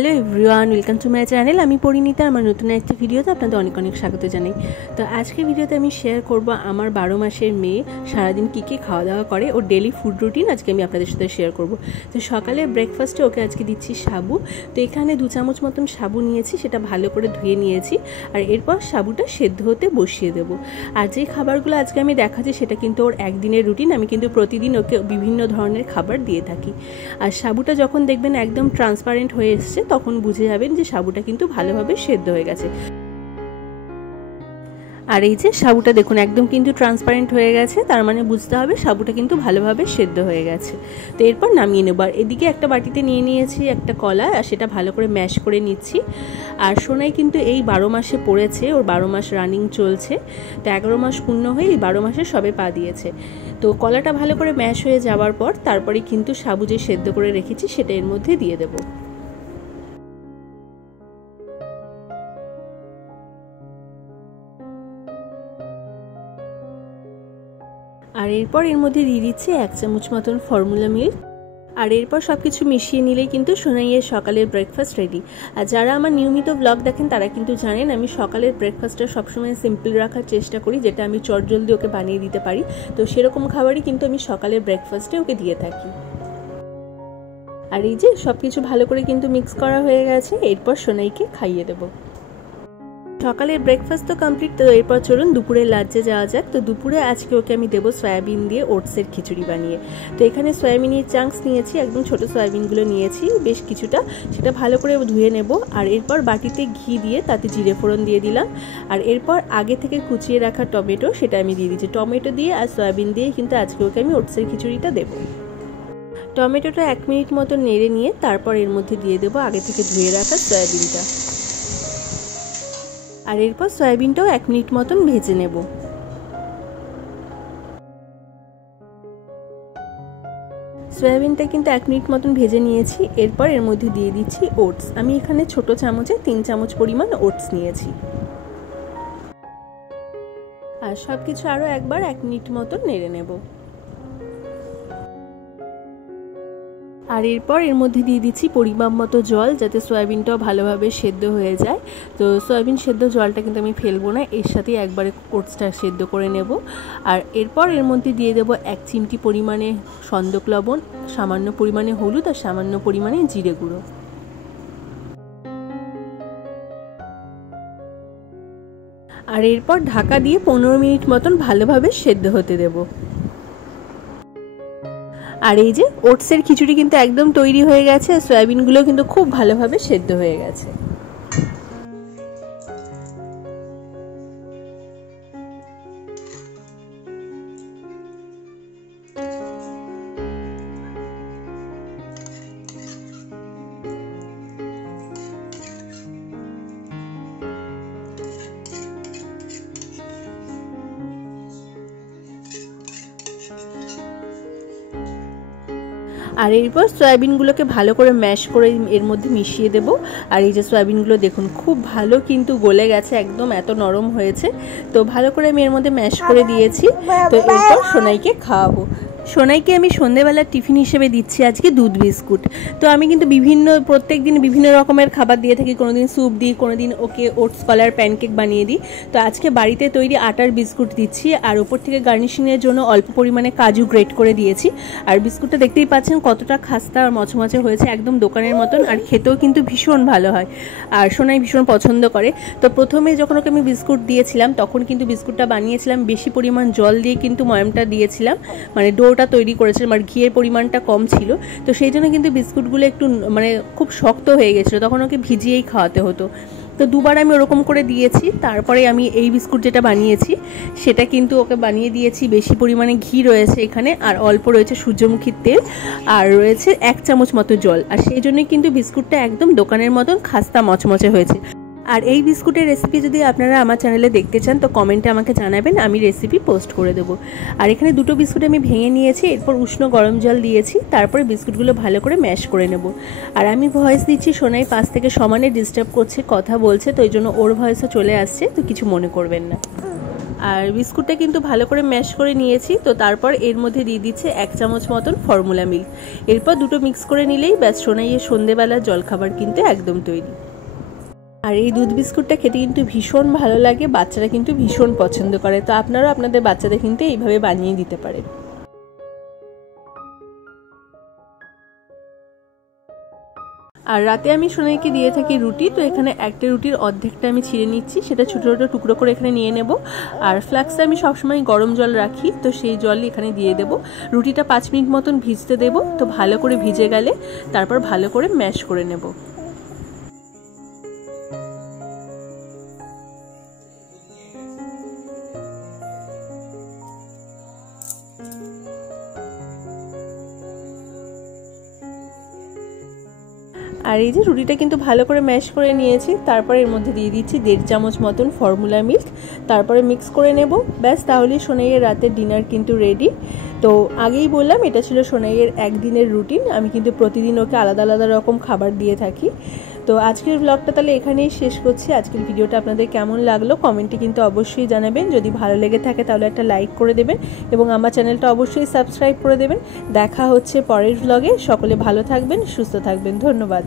Hello everyone, welcome to my channel. আমি পরিণীতা। আমার নতুন একটা ভিডিওতে আপনাদের অনেক অনেক স্বাগত জানাই। তো আজকের ভিডিওতে আমি শেয়ার করব আমার 12 মাসের মেয়ে সারাদিন কী কী খাওয়া দাওয়া করে, ওর ডেলি ফুড রুটিন আজকে আমি আপনাদের সাথে শেয়ার করব। তো সকালে ব্রেকফাস্টে ওকে আজকে দিচ্ছি সাবু। তো এখানে 2 চামচ মতন সাবু নিয়েছি, সেটা ভালো করে ধুয়ে নিয়েছি। আর এরপর সাবুটা সেদ্ধ হতে বসিয়ে দেবো। আর যে খাবারগুলো আজকে আমি দেখাচ্ছি সেটা কিন্তু ওর একদিনের রুটিন। আমি কিন্তু প্রতিদিন ওকে বিভিন্ন ধরনের খাবার দিয়ে থাকি। আর সাবুটা যখন দেখবেন একদম ট্রান্সপারেন্ট হয়ে এসছে তখন বুঝে যাবেন যে সাবুটা কিন্তু ভালোভাবে সেদ্ধ হয়ে গেছে। আর এই যে সাবুটা দেখুন একদম কিন্তু ট্রান্সপারেন্ট হয়ে গেছে, তার মানে বুঝতে হবে সাবুটা কিন্তু ভালোভাবে সেদ্ধ হয়ে গেছে। তো এরপর নামিয়ে নেব। আর এদিকে একটা বাটিতে নিয়ে নিয়েছি একটা কলা, আর সেটা ভালো করে ম্যাশ করে নিচ্ছি। আর সোনাই কিন্তু এই 12 মাসে পড়েছে, ওর 12 মাস রানিং চলছে। তো 11 মাস পূর্ণ হয়ে এই 12 মাসে সবে পা দিয়েছে। তো কলাটা ভালো করে ম্যাশ হয়ে যাওয়ার পর তারপরে কিন্তু সাবু যে সেদ্ধ করে রেখেছি সেটা এর মধ্যে দিয়ে দেবো। আর এরপর এর মধ্যে দিয়ে দিচ্ছি 1 চামচ মতন ফর্মুলা মিল্ক। আর এরপর সব কিছু মিশিয়ে নিলেই কিন্তু সোনাইয়ের সকালের ব্রেকফাস্ট রেডি। আর যারা আমার নিয়মিত ব্লগ দেখেন তারা কিন্তু জানেন আমি সকালের ব্রেকফাস্টটা সবসময় সিম্পল রাখার চেষ্টা করি, যেটা আমি চটজলদি ওকে বানিয়ে দিতে পারি। তো সেরকম খাবারই কিন্তু আমি সকালের ব্রেকফাস্টে ওকে দিয়ে থাকি। আর এই যে সব কিছু ভালো করে কিন্তু মিক্স করা হয়ে গেছে, এরপর সোনাইকে খাইয়ে দেবো। সকালের ব্রেকফাস্ট তো কমপ্লিট। তো এরপর চলুন দুপুরের লাঞ্চে যাওয়া যাক। তো দুপুরে আজকে ওকে আমি দেবো সয়াবিন দিয়ে ওটসের খিচুড়ি বানিয়ে। তো এখানে সয়াবিনের চাংস নিয়েছি, একদম ছোটো সয়াবিনগুলো নিয়েছি বেশ কিছুটা, সেটা ভালো করে ধুয়ে নেব। আর এরপর বাটিতে ঘি দিয়ে তাতে জিরে ফোড়ন দিয়ে দিলাম। আর এরপর আগে থেকে কুচিয়ে রাখা টমেটো সেটা আমি দিয়ে দিচ্ছি। টমেটো দিয়ে আর সয়াবিন দিয়ে কিন্তু আজকে ওকে আমি ওটসের খিচুড়িটা দেবো। টমেটোটা 1 মিনিট মতো নেড়ে নিয়ে তারপর এর মধ্যে দিয়ে দেবো আগে থেকে ধুয়ে রাখা সয়াবিনটা। আর এরপর সয়াবিনটাও 1 মিনিট মতন ভেজে নেব। সয়াবিনটা কিন্তু 1 মিনিট মতন ভেজে নিয়েছি। এরপর এর মধ্যে দিয়ে দিচ্ছি ওটস। আমি এখানে ছোট চামচে 3 চামচ পরিমাণ ওটস নিয়েছি। আর সব কিছু আরও একবার 1 মিনিট মতন নেড়ে নেব। আর এরপর এর মধ্যে দিয়ে দিচ্ছি পরিমাপ মতো জল, যাতে সয়াবিনটাও ভালোভাবে সেদ্ধ হয়ে যায়। তো সয়াবিন সেদ্ধ জলটা কিন্তু আমি ফেলবো না, এর সাথেই একবারে ওটসটা সেদ্ধ করে নেব। আর এরপর এর মধ্যে দিয়ে দেবো 1 চিমটি পরিমাণে সন্দক লবণ, সামান্য পরিমাণে হলুদ আর সামান্য পরিমাণে জিরে গুঁড়ো। আর এরপর ঢাকা দিয়ে 15 মিনিট মতন ভালোভাবে সেদ্ধ হতে দেবো। আর এই যে ওটসের খিচুড়ি কিন্তু একদম তৈরি হয়ে গেছে, আর সয়াবিনগুলো কিন্তু খুব ভালোভাবে সেদ্ধ হয়ে গেছে। আর এরপর সয়াবিনগুলোকে ভালো করে ম্যাশ করে এর মধ্যে মিশিয়ে দেব। আর এই যে সয়াবিনগুলো দেখুন খুব ভালো কিন্তু গলে গেছে, একদম এত নরম হয়েছে। তো ভালো করে আমি এর মধ্যে ম্যাশ করে দিয়েছি। তো এরপর সোনাইকে খাওয়াবো। সোনাইকে আমি সন্ধ্যেবেলার টিফিন হিসেবে দিচ্ছি আজকে দুধ বিস্কুট। তো আমি কিন্তু প্রত্যেক দিন বিভিন্ন রকমের খাবার দিয়ে থাকি, কোনোদিন স্যুপ দিই, কোনোদিন ওকে ওটস কলার প্যানকেক বানিয়ে দিই। তো আজকে বাড়িতে তৈরি আটার বিস্কুট দিচ্ছি, আর ওপর থেকে গার্নিশিংয়ের জন্য অল্প পরিমাণে কাজু গ্রেট করে দিয়েছি। আর বিস্কুটটা দেখতেই পাচ্ছেন কতটা খাস্তা আর মচমচে হয়েছে, একদম দোকানের মতন। আর খেতেও কিন্তু ভীষণ ভালো হয়, আর সোনাই ভীষণ পছন্দ করে। তো প্রথমে যখন ওকে আমি বিস্কুট দিয়েছিলাম তখন কিন্তু বিস্কুটটা বানিয়েছিলাম বেশি পরিমাণ জল দিয়ে, কিন্তু ময়ামটা দিয়েছিলাম, মানে ডোটা তৈরি করেছিলাম, আর ঘিয়ের পরিমাণটা কম ছিল। তো সেই জন্য কিন্তু বিস্কুটগুলো একটু মানে খুব শক্ত হয়ে গেছিলো, তখন ওকে ভিজিয়েই খাওয়াতে হতো। তো দুবার আমি ওরকম করে দিয়েছি। তারপরে আমি এই বিস্কুট যেটা বানিয়েছি সেটা কিন্তু ওকে বানিয়ে দিয়েছি, বেশি পরিমাণে ঘি রয়েছে এখানে, আর অল্প রয়েছে সূর্যমুখীর তেল, আর রয়েছে 1 চামচ মতো জল। আর সেই জন্যই কিন্তু বিস্কুটটা একদম দোকানের মতন খাস্তা মচমচে হয়েছে। আর এই বিস্কুটের রেসিপি যদি আপনারা আমার চ্যানেলে দেখতে চান তো কমেন্টে আমাকে জানাবেন, আমি রেসিপি পোস্ট করে দেবো। আর এখানে 2টো বিস্কুট আমি ভেঙে নিয়েছি, এরপর উষ্ণ গরম জল দিয়েছি, তারপরে বিস্কুটগুলো ভালো করে ম্যাশ করে নেব। আর আমি ভয়েস দিচ্ছি, সোনাই পাশ থেকে সমানে ডিস্টার্ব করছে, কথা বলছে, তো এই জন্য ওর ভয়েসও চলে আসছে, তো কিছু মনে করবেন না। আর বিস্কুটটা কিন্তু ভালো করে ম্যাশ করে নিয়েছি। তো তারপর এর মধ্যে দিয়ে দিচ্ছে 1 চামচ মতন ফর্মুলা মিল্ক। এরপর দুটো মিক্স করে নিলেই ব্যাস সোনাইয়ের সন্ধেবেলার জলখাবার কিন্তু একদম তৈরি। আর এই দুধ বিস্কুটটা খেতে কিন্তু ভীষণ ভালো লাগে, বাচ্চারা কিন্তু ভীষণ পছন্দ করে। তো আপনারাও আপনাদের বাচ্চাদের কিন্তু এইভাবে বানিয়ে দিতে পারেন। আর রাতে আমি সোনাইকে দিয়ে থাকি রুটি। তো এখানে একটা রুটির অর্ধেকটা আমি ছিঁড়ে নিচ্ছি, সেটা ছোটো ছোটো টুকরো করে এখানে নিয়ে নেব। আর ফ্লাক্সে আমি সবসময় গরম জল রাখি, তো সেই জলই এখানে দিয়ে দেব। রুটিটা 5 মিনিট মতন ভিজতে দেব। তো ভালো করে ভিজে গেলে তারপর ভালো করে ম্যাশ করে নেব। আর এই যে রুটিটা কিন্তু ভালো করে ম্যাশ করে নিয়েছি। তারপর এর মধ্যে দিয়ে দিচ্ছি 1.5 চামচ মতন ফর্মুলা মিল্ক। তারপরে মিক্স করে নেব। ব্যাস তাহলেই সোনাইয়ের রাতের ডিনার কিন্তু রেডি। তো আগেই বললাম এটা ছিল সোনাইয়ের একদিনের রুটিন। আমি কিন্তু প্রতিদিন ওকে আলাদা আলাদা রকম খাবার দিয়ে থাকি। তো আজকের ব্লগটা তাহলে এখানেই শেষ করছি। আজকের ভিডিওটা আপনাদের কেমন লাগলো কমেন্টে কিন্তু অবশ্যই জানাবেন। যদি ভালো লেগে থাকে তাহলে একটা লাইক করে দেবেন এবং আমার চ্যানেলটা অবশ্যই সাবস্ক্রাইব করে দেবেন। দেখা হচ্ছে পরের ব্লগে। সকলে ভালো থাকবেন, সুস্থ থাকবেন। ধন্যবাদ।